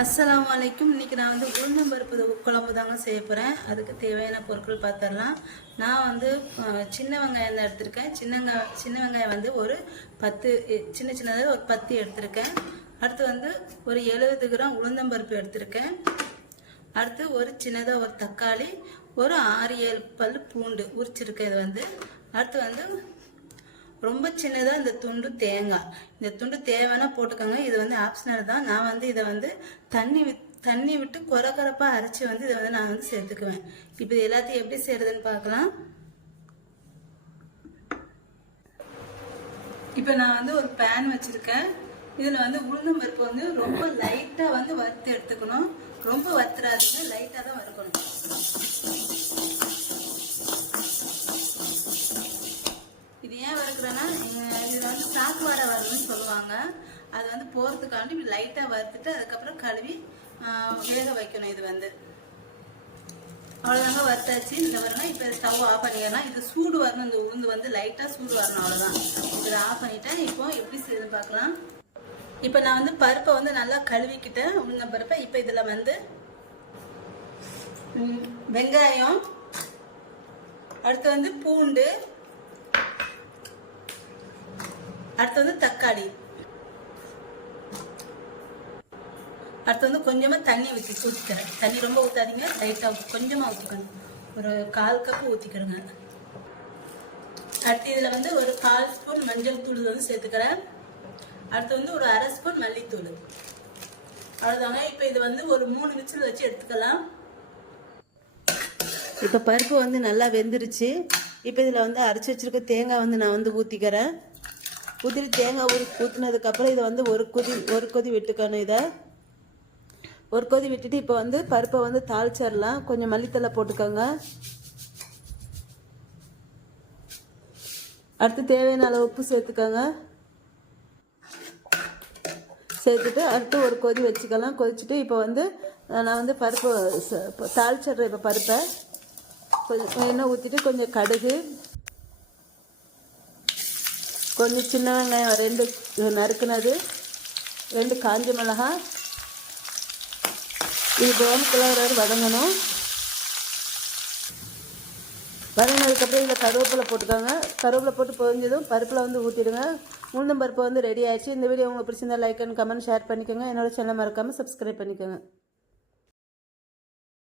அஸ்ஸலாமு அலைக்கும். இன்றைக்கி நான் வந்து உளுந்தம்பருப்பு குழம்பு தாங்க செய்ய போகிறேன். அதுக்கு தேவையான பொருட்கள் பார்த்துடலாம். நான் வந்து சின்ன வெங்காயம் தான் எடுத்திருக்கேன். சின்ன வெங்காயம் வந்து ஒரு 10 சின்னதாக ஒரு 10 எடுத்திருக்கேன். அடுத்து வந்து ஒரு 70 கிராம் உளுந்தம்பருப்பு எடுத்திருக்கேன். அடுத்து ஒரு சின்னதாக ஒரு தக்காளி, ஒரு 6-7 பல் பூண்டு உரிச்சிருக்கேன். இது வந்து அடுத்து வந்து ரொம்ப சின்னதாக இந்த துண்டு தேங்காய். இந்த துண்டு தேவைன்னா போட்டுக்கோங்க, இது வந்து ஆப்ஷனல் தான். நான் வந்து இதை வந்து தண்ணி விட்டு கொரகொரப்பாக அரைச்சி வந்து இதை வந்து நான் வந்து சேர்த்துக்குவேன். இப்போ இது எல்லாத்தையும் எப்படி செய்யறதுன்னு பார்க்கலாம். இப்போ நான் வந்து ஒரு பேன் வச்சுருக்கேன். இதில் வந்து உளுந்தம்பருப்பு வந்து ரொம்ப லைட்டாக வந்து வறுத்து எடுத்துக்கணும். ரொம்ப வறுத்துறாதுங்க, லைட்டாக தான் வறுக்கணும். இது ஏன் வறுக்கிறேன்னா, இதில் வந்து சாக்கு வாடை வரணும்னு சொல்லுவாங்க. அது வந்து போகிறதுக்காண்டி இப்படி லைட்டாக வறுத்துட்டு அதுக்கப்புறம் கழுவி வேக வைக்கணும். இது வந்து அவ்வளோதாங்க, வறுத்தாச்சு. இந்த வரணும். இப்போ ஸ்டவ் ஆஃப் பண்ணிடலாம். இது சூடு வரணும், இந்த உளுந்து வந்து லைட்டாக சூடு வரணும், அவ்வளோதான். இதை ஆஃப் பண்ணிட்டேன். இப்போ எப்படி செய்யுதுன்னு பார்க்கலாம். இப்போ நான் வந்து பருப்பை வந்து நல்லா கழுவிக்கிட்டேன், உளுந்த பருப்பை. இப்போ இதில் வந்து வெங்காயம், அடுத்து வந்து பூண்டு, அடுத்து வந்து தக்காளி, அடுத்து வந்து கொஞ்சமா தண்ணி ஊற்றிக்கிறேன். தண்ணி ரொம்ப ஊற்றாதீங்க, லைட்டாக கொஞ்சமாக ஊற்றிக்கணும். ஒரு 1/4 கப் ஊற்றிக்கிறேங்க. அடுத்து இதில் வந்து ஒரு 1/4 ஸ்பூன் மஞ்சள் தூள் வந்து சேர்த்துக்கிறேன். அடுத்து வந்து ஒரு 1/2 ஸ்பூன் மல்லித்தூள். அவ்வளோதாங்க. இப்போ இது வந்து ஒரு 3 விசில் வச்சு எடுத்துக்கலாம். இப்போ பருப்பு வந்து நல்லா வெந்துருச்சு. இப்போ இதில் வந்து அரைச்சி வச்சிருக்க தேங்காய் வந்து நான் வந்து ஊற்றிக்கிறேன். ஊற்றிட்டு தேங்காய் ஊற்றினதுக்கப்புறம் இதை வந்து ஒரு கொதி விட்டுக்கணும். இதை ஒரு கொதி விட்டுட்டு இப்போ வந்து பருப்பை வந்து தாளிச்சிடலாம். கொஞ்சம் மல்லித்தலை போட்டுக்கோங்க. அடுத்து தேவையான அளவு உப்பு சேர்த்துக்கோங்க. சேர்த்துட்டு அடுத்து ஒரு கொதி வச்சுக்கலாம். கொதிச்சுட்டு இப்போ வந்து நான் வந்து பருப்பு தாளிச்சிட்றேன். இப்போ பருப்பை கொஞ்சம் எண்ணெய் ஊற்றிட்டு கொஞ்சம் கடுகு, கொஞ்சம் சின்ன வெங்காயம் 2 நறுக்குனது, 2 காஞ்ச மிளகாய், இது ப்ரௌன் கலர் வதங்கணும். வதங்கினதுக்கப்புறம் இதில் கருவேப்பிலை போட்டுக்கோங்க. கருவேப்பிலை போட்டு பொரிஞ்சதும் பருப்பில் வந்து ஊற்றிடுங்க. உளுந்தம் பருப்பு வந்து ரெடி ஆயிடுச்சு. இந்த வீடியோ உங்களுக்கு பிடிச்சிருந்தா லைக் அண்ட் கமெண்ட் ஷேர் பண்ணிக்கோங்க. என்னோட சேனலை மறக்காமல் சப்ஸ்கிரைப் பண்ணிக்கோங்க.